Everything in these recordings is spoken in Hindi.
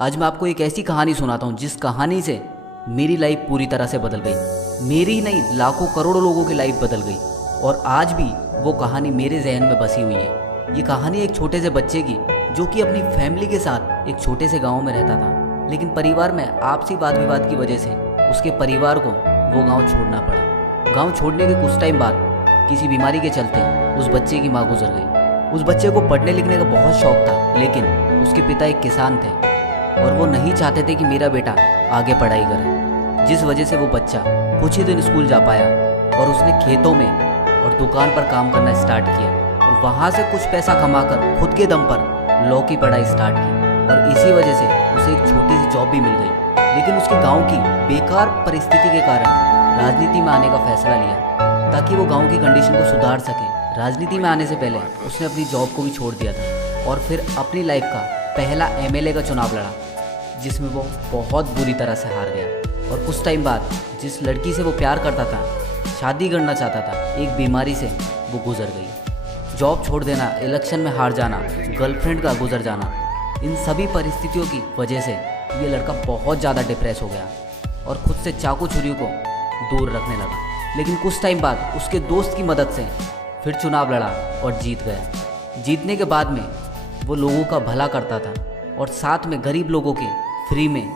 आज मैं आपको एक ऐसी कहानी सुनाता हूँ जिस कहानी से मेरी लाइफ पूरी तरह से बदल गई। मेरी ही नहीं, लाखों करोड़ों लोगों की लाइफ बदल गई और आज भी वो कहानी मेरे जहन में बसी हुई है। ये कहानी एक छोटे से बच्चे की जो कि अपनी फैमिली के साथ एक छोटे से गाँव में रहता था, लेकिन परिवार में आपसी वाद विवाद की वजह से उसके परिवार को वो गाँव छोड़ना पड़ा। गाँव छोड़ने के कुछ टाइम बाद किसी बीमारी के चलते उस बच्चे की माँ गुजर गई। उस बच्चे को पढ़ने लिखने का बहुत शौक था, लेकिन उसके पिता एक किसान थे और वो नहीं चाहते थे कि मेरा बेटा आगे पढ़ाई करे, जिस वजह से वो बच्चा कुछ ही दिन स्कूल जा पाया और उसने खेतों में और दुकान पर काम करना स्टार्ट किया और वहाँ से कुछ पैसा कमाकर खुद के दम पर लॉ की पढ़ाई स्टार्ट की और इसी वजह से उसे एक छोटी सी जॉब भी मिल गई। लेकिन उसके गाँव की बेकार परिस्थिति के कारण राजनीति में आने का फैसला लिया ताकि वो गाँव की कंडीशन को सुधार सके। राजनीति में आने से पहले उसने अपनी जॉब को भी छोड़ दिया था और फिर अपनी लाइफ का पहला एमएलए का चुनाव लड़ा, जिसमें वो बहुत बुरी तरह से हार गया। और कुछ टाइम बाद जिस लड़की से वो प्यार करता था, शादी करना चाहता था, एक बीमारी से वो गुजर गई। जॉब छोड़ देना, इलेक्शन में हार जाना, गर्लफ्रेंड का गुजर जाना, इन सभी परिस्थितियों की वजह से ये लड़का बहुत ज़्यादा डिप्रेस हो गया और खुद से चाकू छुरी को दूर रखने लगा। लेकिन कुछ टाइम बाद उसके दोस्त की मदद से फिर चुनाव लड़ा और जीत गया। जीतने के बाद में वो लोगों का भला करता था और साथ में गरीब लोगों के फ्री में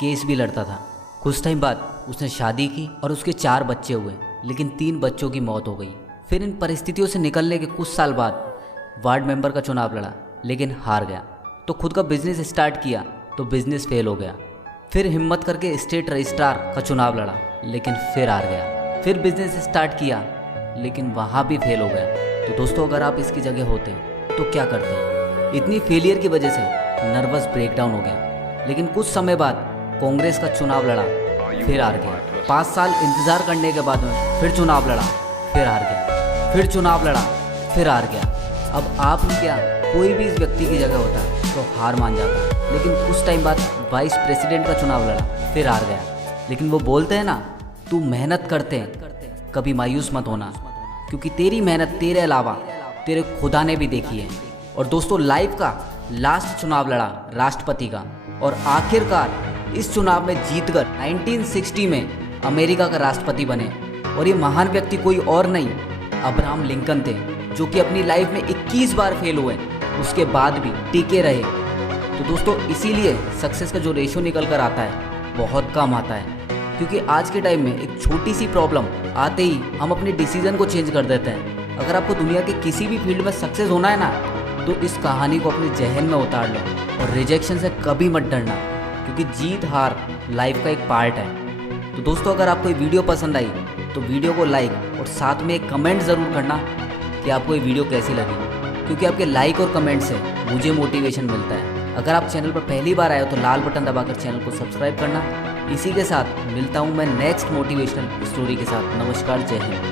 केस भी लड़ता था। कुछ टाइम बाद उसने शादी की और उसके 4 बच्चे हुए, लेकिन 3 बच्चों की मौत हो गई। फिर इन परिस्थितियों से निकलने के कुछ साल बाद वार्ड मेंबर का चुनाव लड़ा, लेकिन हार गया। तो खुद का बिजनेस स्टार्ट किया तो बिजनेस फेल हो गया। फिर हिम्मत करके स्टेट रजिस्ट्रार का चुनाव लड़ा, लेकिन फिर हार गया। फिर बिजनेस स्टार्ट किया, लेकिन वहाँ भी फेल हो गया। तो दोस्तों, अगर आप इसकी जगह होते तो क्या करते? इतनी फेलियर की वजह से नर्वस ब्रेकडाउन हो गया। लेकिन कुछ समय बाद कांग्रेस का चुनाव लड़ा, फिर हार गया। 5 साल इंतज़ार करने के बाद में फिर चुनाव लड़ा, फिर हार गया। फिर चुनाव लड़ा, फिर हार गया। अब आप ही क्या, कोई भी इस व्यक्ति की जगह होता तो हार मान जाता। लेकिन कुछ टाइम बाद वाइस प्रेसिडेंट का चुनाव लड़ा, फिर हार गया। लेकिन वो बोलते हैं ना, तू मेहनत करते कभी मायूस मत होना, क्योंकि तेरी मेहनत तेरे अलावा तेरे खुदा ने भी देखी है। और दोस्तों, लाइफ का लास्ट चुनाव लड़ा राष्ट्रपति का और आखिरकार इस चुनाव में जीतकर 1960 में अमेरिका का राष्ट्रपति बने। और ये महान व्यक्ति कोई और नहीं, अब्राहम लिंकन थे, जो कि अपनी लाइफ में 21 बार फेल हुए, उसके बाद भी टिके रहे। तो दोस्तों, इसीलिए सक्सेस का जो रेशियो निकल कर आता है बहुत कम आता है, क्योंकि आज के टाइम में एक छोटी सी प्रॉब्लम आते ही हम अपने डिसीजन को चेंज कर देते हैं। अगर आपको दुनिया के किसी भी फील्ड में सक्सेस होना है ना, तो इस कहानी को अपने जहन में उतार लो और रिजेक्शन से कभी मत डरना, क्योंकि जीत हार लाइफ का एक पार्ट है। तो दोस्तों, अगर आपको ये वीडियो पसंद आई तो वीडियो को लाइक और साथ में एक कमेंट ज़रूर करना कि आपको ये वीडियो कैसी लगी, क्योंकि आपके लाइक और कमेंट से मुझे मोटिवेशन मिलता है। अगर आप चैनल पर पहली बार आए हो तो लाल बटन दबाकर चैनल को सब्सक्राइब करना। इसी के साथ मिलता हूँ मैं नेक्स्ट मोटिवेशनल स्टोरी के साथ। नमस्कार, जय हिंद।